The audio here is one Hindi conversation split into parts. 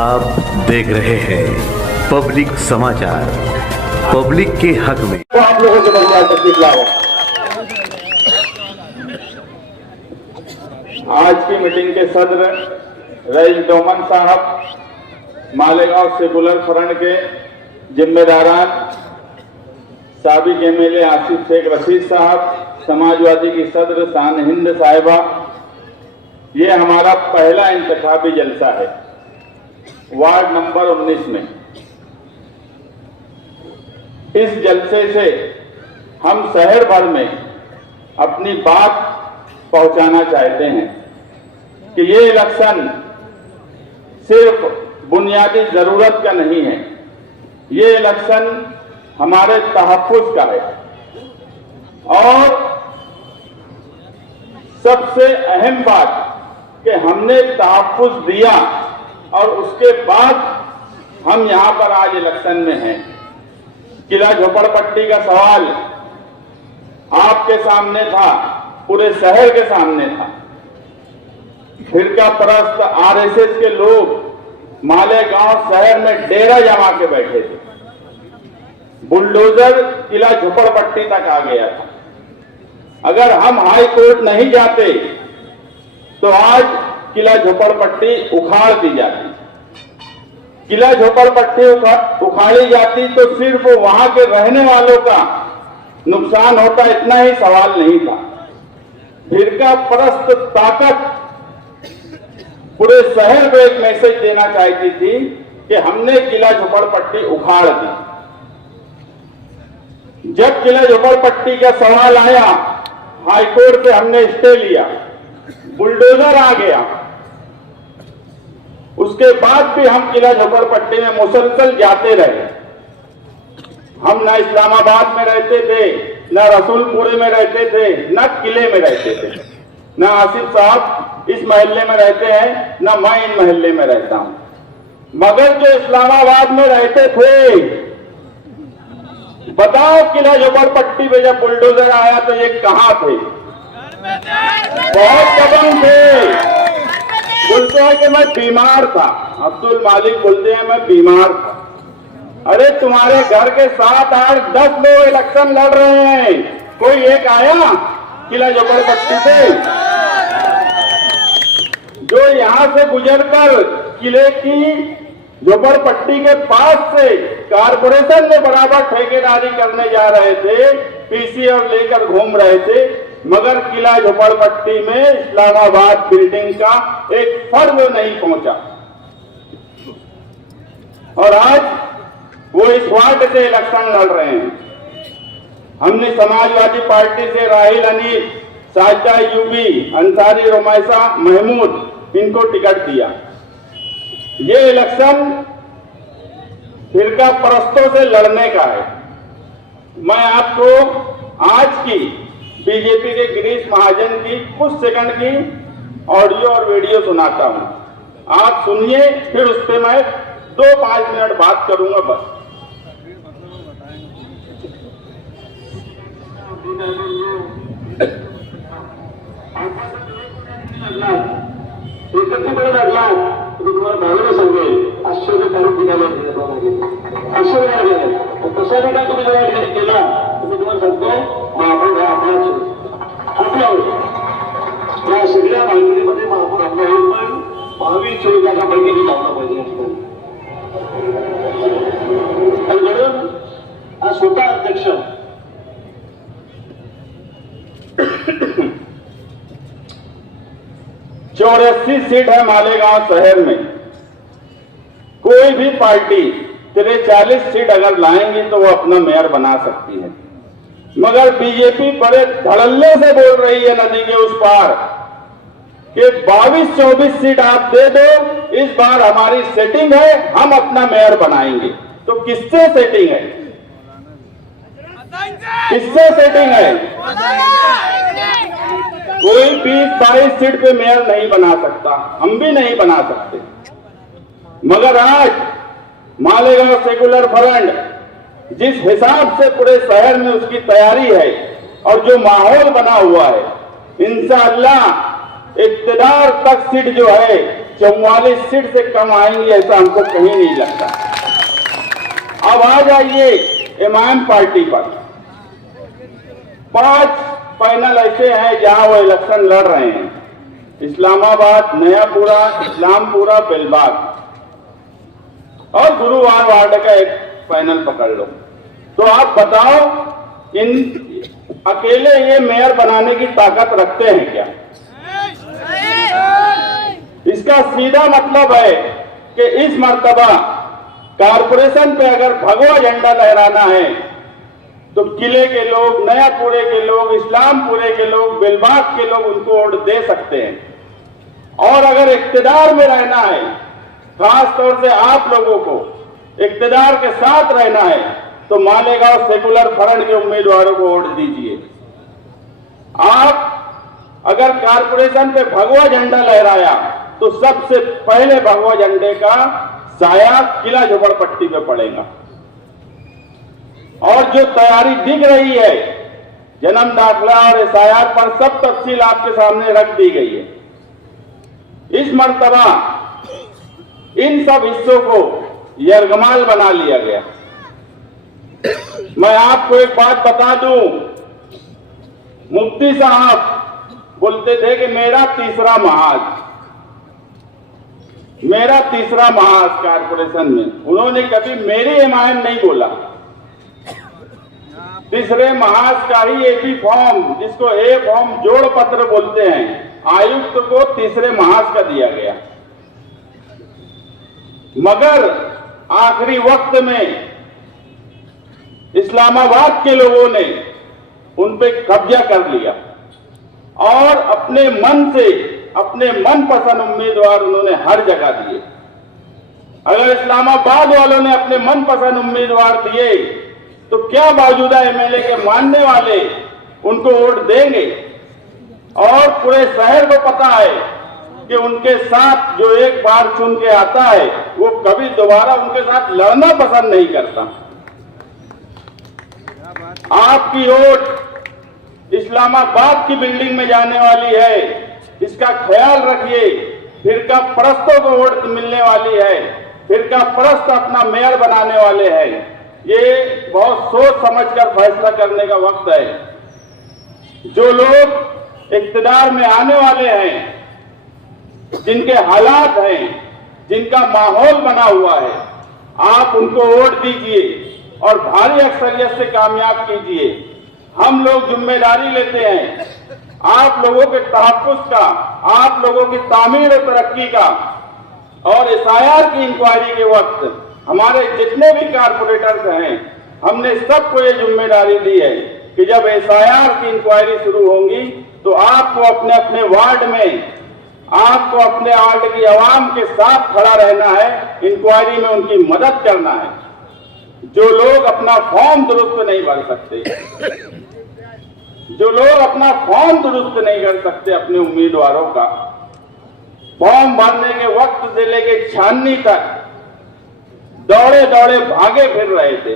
आप देख रहे हैं पब्लिक समाचार, पब्लिक के हक में। तो आप लोगों से बंगाल तस्वीर लाओ। आज की मीटिंग के सदर रईस डोमन साहब, मालेगांव सेकुलर फ्रंट के जिम्मेदारान साबिक एमएलए आसिफ शेख रशीद साहब, समाजवादी की सदर शान हिंद साहिबा, ये हमारा पहला इंतखाबी जलसा है वार्ड नंबर 19 में। इस जलसे से हम शहर भर में अपनी बात पहुंचाना चाहते हैं कि ये इलेक्शन सिर्फ बुनियादी जरूरत का नहीं है, ये इलेक्शन हमारे तहफ्फुज़ का है। और सबसे अहम बात कि हमने तहफ्फुज़ दिया और उसके बाद हम यहां पर आज इलेक्शन में हैं। किला झोपड़पट्टी का सवाल आपके सामने था, पूरे शहर के सामने था। फिरका परस्त आरएसएस के लोग मालेगांव शहर में डेरा जमा के बैठे थे। बुलडोजर किला झोपड़पट्टी तक आ गया था। अगर हम हाई कोर्ट नहीं जाते तो आज किला झोपड़पट्टी उखाड़ दी जाती। किला झोपड़पट्टी उखाड़ी जाती तो सिर्फ वहां के रहने वालों का नुकसान होता, इतना ही सवाल नहीं था। फिरका परस्त ताकत पूरे शहर को एक मैसेज देना चाहती थी कि हमने किला झोपड़पट्टी उखाड़ दी। जब किला झोपड़पट्टी का सवाल आया, हाईकोर्ट से हमने स्टे लिया, बुलडोजर आ गया। उसके बाद भी हम किला झोपड़पट्टी में मुसलसल जाते रहे। हम ना इस्लामाबाद में रहते थे, ना रसूलपुरे में रहते थे, ना किले में रहते थे, ना आसिफ साहब इस मोहल्ले में रहते हैं, ना मैं इन मोहल्ले में रहता हूं। मगर जो इस्लामाबाद में रहते थे, बताओ किला झोपड़पट्टी पे जब बुलडोजर आया तो ये कहां थे? बहुत कदम थे। बोलते हैं कि मैं बीमार था, अब्दुल मालिक बोलते हैं मैं बीमार था। अरे तुम्हारे घर के 7, 8, 10 लोग इलेक्शन लड़ रहे हैं, कोई एक आया किला झोपड़पट्टी से? जो यहां से गुजरकर किले की झोपड़पट्टी के पास से कारपोरेशन में बराबर ठेकेदारी करने जा रहे थे, पीसी और लेकर घूम रहे थे, मगर किला झोपड़पट्टी में इस्लामाबाद बिल्डिंग का एक फर्द नहीं पहुंचा। और आज वो इस वार्ड से इलेक्शन लड़ रहे हैं। हमने समाजवादी पार्टी से राहिल अनीस, साजिदा यूबी, अंसारी रोमैसा महमूद, इनको टिकट दिया। ये इलेक्शन फिरका परस्तों से लड़ने का है। मैं आपको आज की बीजेपी के गिरीश महाजन की कुछ सेकंड की ऑडियो और वीडियो सुनाता हूं, आप सुनिए, फिर उस पर मैं 2-5 मिनट बात करूंगा बस। एकत्रीकरण लागला तुम्हाला भावना सांगेल, आश्चर्यकारक दिनाला आश्चर्य गेले कशा प्रकारे तुम्ही जेव्हा केला तुम्ही तुम्हाला सांगतो महापौर हा आपल्यावर या सगळ्या माहितीमध्ये महापौर आपल्यावर पण भावी 24 बैठकी लावणं पाहिजे असतं। आणि म्हणून हा स्वतः अध्यक्ष 84 सीट है मालेगांव शहर में। कोई भी पार्टी 40 सीट अगर लाएंगी तो वो अपना मेयर बना सकती है, मगर बीजेपी बड़े धड़ल्ले से बोल रही है नदी के उस पार कि 22-24 सीट आप दे दो, इस बार हमारी सेटिंग है, हम अपना मेयर बनाएंगे। तो किससे सेटिंग है? किससे सेटिंग है? कोई 20-22 सीट पे मेयर नहीं बना सकता, हम भी नहीं बना सकते। मगर आज मालेगांव सेकुलर फ्रंट जिस हिसाब से पूरे शहर में उसकी तैयारी है और जो माहौल बना हुआ है, इंशाअल्लाह इक्तदार तक सीट जो है 44 सीट से कम आएंगी ऐसा हमको कहीं नहीं लगता। अब आ जाइए एमआईएम पार्टी पर। 5 पैनल ऐसे हैं जहां वो इलेक्शन लड़ रहे हैं, इस्लामाबाद, नयापुरा, इस्लामपुरा, बेलबाग और गुरुवार वार्ड का एक पैनल पकड़ लो। तो आप बताओ, इन अकेले ये मेयर बनाने की ताकत रखते हैं क्या? इसका सीधा मतलब है कि इस मर्तबा कारपोरेशन पे अगर भगवा झंडा लहराना है तो किले के लोग, नयापुरे के लोग, इस्लामपुरे के लोग, बेलबाग के लोग उनको वोट दे सकते हैं। और अगर इक्तिदार में रहना है, खास तौर से आप लोगों को इक्तिदार के साथ रहना है, तो मालेगांव सेकुलर फ्रंट के उम्मीदवारों को वोट दीजिए। आप अगर कारपोरेशन पे भगवा झंडा लहराया तो सबसे पहले भगवा झंडे का साया किला झोपड़पट्टी पे पड़ेगा। और जो तैयारी दिख रही है, जन्म दाखिला और एसआईआर पर सब तफसील आपके सामने रख दी गई है। इस मर्तबा इन सब हिस्सों को यरगमाल बना लिया गया। मैं आपको एक बात बता दूं, मुफ्ती साहब बोलते थे कि मेरा तीसरा महाज कारपोरेशन में। उन्होंने कभी मेरी एमआईएम नहीं बोला। तीसरे महाज का ही एपी फॉर्म, जिसको ए फॉर्म जोड़ पत्र बोलते हैं, आयुक्त को तीसरे महाज का दिया गया। मगर आखिरी वक्त में इस्लामाबाद के लोगों ने उन पे कब्जा कर लिया और अपने मन से अपने मनपसंद उम्मीदवार उन्होंने हर जगह दिए। अगर इस्लामाबाद वालों ने अपने मनपसंद उम्मीदवार दिए तो क्या मौजूदा एमएलए के मानने वाले उनको वोट देंगे? और पूरे शहर को पता है कि उनके साथ जो एक बार चुन के आता है वो कभी दोबारा उनके साथ लड़ना पसंद नहीं करता। आपकी वोट इस्लामाबाद की बिल्डिंग में जाने वाली है, इसका ख्याल रखिए। फिरका परस्तों को वोट मिलने वाली है, फिरका परस्त अपना मेयर बनाने वाले हैं। ये बहुत सोच समझकर फैसला करने का वक्त है। जो लोग इक्तिदार में आने वाले हैं, जिनके हालात हैं, जिनका माहौल बना हुआ है, आप उनको वोट दीजिए और भारी अक्सरियत से कामयाब कीजिए। हम लोग जिम्मेदारी लेते हैं आप लोगों के तहफ्फुज़ का, आप लोगों की तामीर और तरक्की का। और एसआईआर की इंक्वायरी के वक्त हमारे जितने भी कारपोरेटर्स हैं, हमने सबको ये जिम्मेदारी दी है कि जब एसआईआर की इंक्वायरी शुरू होंगी तो आपको अपने अपने वार्ड में, आपको अपने वार्ड की आवाम के साथ खड़ा रहना है, इंक्वायरी में उनकी मदद करना है। जो लोग अपना फॉर्म दुरुस्त नहीं भर सकते, जो लोग अपना फॉर्म दुरुस्त नहीं कर सकते अपने उम्मीदवारों का, फॉर्म भरने के वक्त से लेके छाननी तक दौड़े दौड़े भागे फिर रहे थे,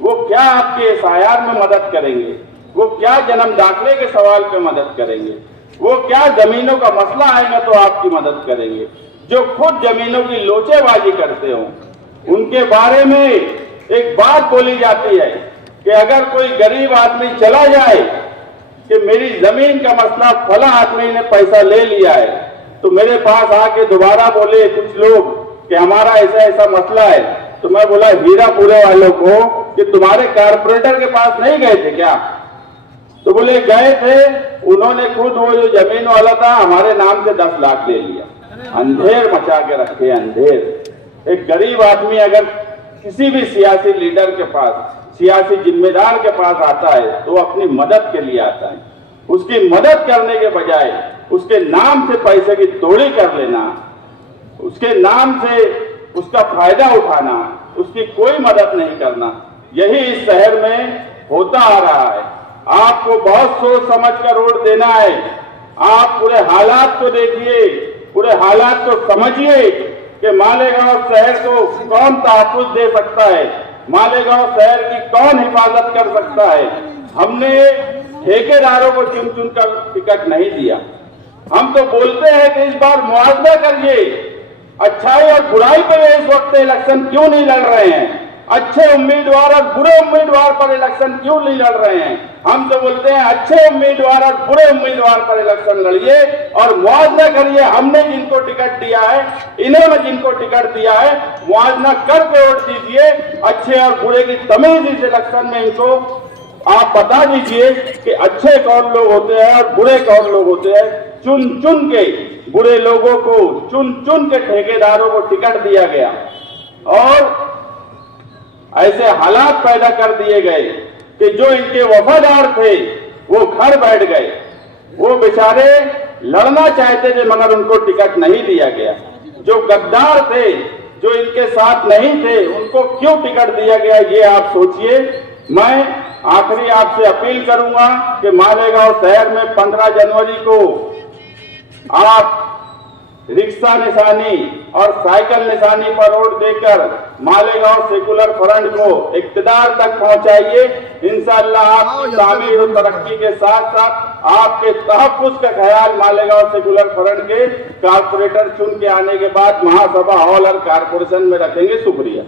वो क्या आपके एसआईआर में मदद करेंगे? वो क्या जन्म दाखिले के सवाल पे मदद करेंगे? वो क्या जमीनों का मसला आएगा तो आपकी मदद करेंगे? जो खुद जमीनों की लोचेबाजी करते हो, उनके बारे में एक बात बोली जाती है कि अगर कोई गरीब आदमी चला जाए कि मेरी जमीन का मसला फला आदमी ने पैसा ले लिया है, तो मेरे पास आके दोबारा बोले कुछ लोग कि हमारा ऐसा ऐसा मसला है, तो मैं बोला हीरापुरे वालों को कि तुम्हारे कारपोरेटर के पास नहीं गए थे क्या? तो बोले गए थे, उन्होंने खुद वो जो जमीन वाला था हमारे नाम से 10 लाख ले लिया। अंधेर मचा के रखे, अंधेर। एक गरीब आदमी अगर किसी भी सियासी लीडर के पास, सियासी जिम्मेदार के पास आता है तो अपनी मदद के लिए आता है। उसकी मदद करने के बजाय उसके नाम से पैसे की तोड़ी कर लेना, उसके नाम से उसका फायदा उठाना, उसकी कोई मदद नहीं करना, यही इस शहर में होता आ रहा है। आपको बहुत सोच समझ कर वोट देना है। आप पूरे हालात को देखिए, पूरे हालात को समझिए कि मालेगांव शहर को कौन तहफ्फुज़ दे सकता है, मालेगांव शहर की कौन हिफाजत कर सकता है। हमने ठेकेदारों को चुन चुन कर टिकट नहीं दिया, हम तो बोलते हैं कि इस बार मुआवजा करिए, अच्छाई और बुराई पर इस वक्त इलेक्शन क्यों नहीं लड़ रहे हैं? अच्छे उम्मीदवार और बुरे उम्मीदवार पर इलेक्शन क्यों नहीं लड़ रहे हैं? हम तो बोलते हैं अच्छे उम्मीदवार और बुरे उम्मीदवार पर इलेक्शन लड़िए और मुआवजा करिए। हमने जिनको टिकट दिया है, इन्होंने जिनको टिकट दिया है, मुआवजा करके वोट दीजिए। अच्छे और बुरे की तमीज इस इलेक्शन में इनको आप बता दीजिए कि अच्छे कौन लोग होते हैं और बुरे कौन लोग होते हैं। चुन चुन के बुरे लोगों को, चुन चुन के ठेकेदारों को टिकट दिया गया और ऐसे हालात पैदा कर दिए गए कि जो इनके वफादार थे वो घर बैठ गए। वो बेचारे लड़ना चाहते थे मगर उनको टिकट नहीं दिया गया। जो गद्दार थे, जो इनके साथ नहीं थे, उनको क्यों टिकट दिया गया ये आप सोचिए। मैं आखिरी आपसे अपील करूंगा कि मालेगांव शहर में 15 जनवरी को आप रिक्शा निशानी और साइकिल निशानी पर वोट देकर मालेगांव सेकुलर फ्रंट को इक्तदार तक पहुंचाइए। इंशाअल्लाह आपकी तामीर और तरक्की के साथ साथ आपके तहफ्फुज़ का ख्याल मालेगांव सेकुलर फ्रंट के कारपोरेटर चुन के आने के बाद महासभा हॉल और कारपोरेशन में रखेंगे। शुक्रिया।